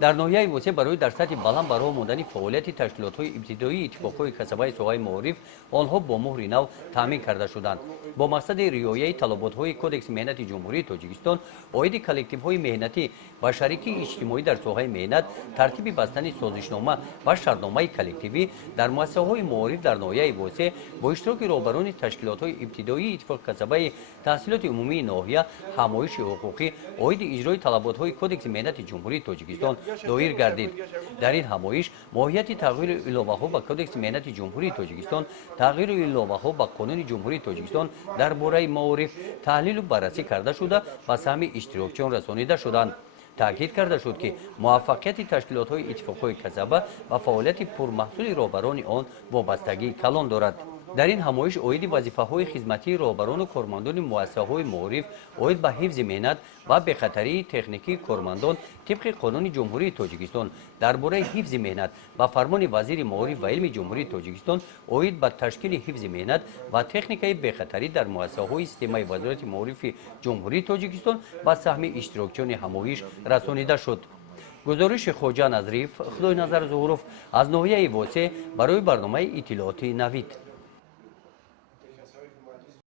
дар ноҳияи восеъ барои дар сатҳи баланд ба роҳ мондани фаъолияти ташкилотҳои ибтидоии иттифоқҳои касабаи соҳаи маориф онҳо бо муҳри нав таъмин карда шуданд. бо мақсади риояи талаботҳои кодекси меҳнати ҷумҳурии тоҷикистон оиди коллективҳои меҳнатӣ ва шарикии иҷтимоӣ дар соҳаи меҳнат тартиби бастани созишнома ва шартномаи коллективӣ дар муассисаҳои маориф дар ноҳияи восеъ бо иштироки роҳбарони ташкилотҳои ибтидоии иттифоқи касабаи таҳсилоти умумии ноҳия ҳамоиши ҳуқуқӣ оиди иҷрои талаботҳои кодекси меҳнати ҷумҳурии тоҷикистон доир гардид. дар ин ҳамоиш моҳияти тағйири иловаҳо ба кодекси меҳнати ҷумҳурии тоҷикистон, тағйири иловаҳо ба қонуни ҷумҳурии тоҷикистон дар бораи маориф таҳлилу баррасӣ карда шуда ба саҳми иштирокчиён расонида шуданд. таъкид карда шуд ки муваффақияти ташкилотҳои иттифоқҳои касаба ва фаъолияти пурмаҳсули роҳбарони он вобастагии калон дорад. дар ин ҳамоиш оиди вазифаҳои хизматии роҳбарону кормандони муассисаҳои маориф оид ба ҳифзи меҳнат ва бехатарии техникии кормандон тибқи қонуни ҷумҳурии тоҷикистон дар бораи ҳифзи меҳнат ва фармони вазири маориф ва илми ҷумҳурии тоҷикистон оид ба ташкили ҳифзи меҳнат ва техникаи бехатарӣ дар муассисаҳои системаи вазорати маорифи ҷумҳурии тоҷикистон ба саҳми иштирокчиёни ҳамоиш расонида шуд. гузориши хоҷа назриф, худойназар зуҳуров аз ноҳияи восеъ барои барномаи иттилооти навид.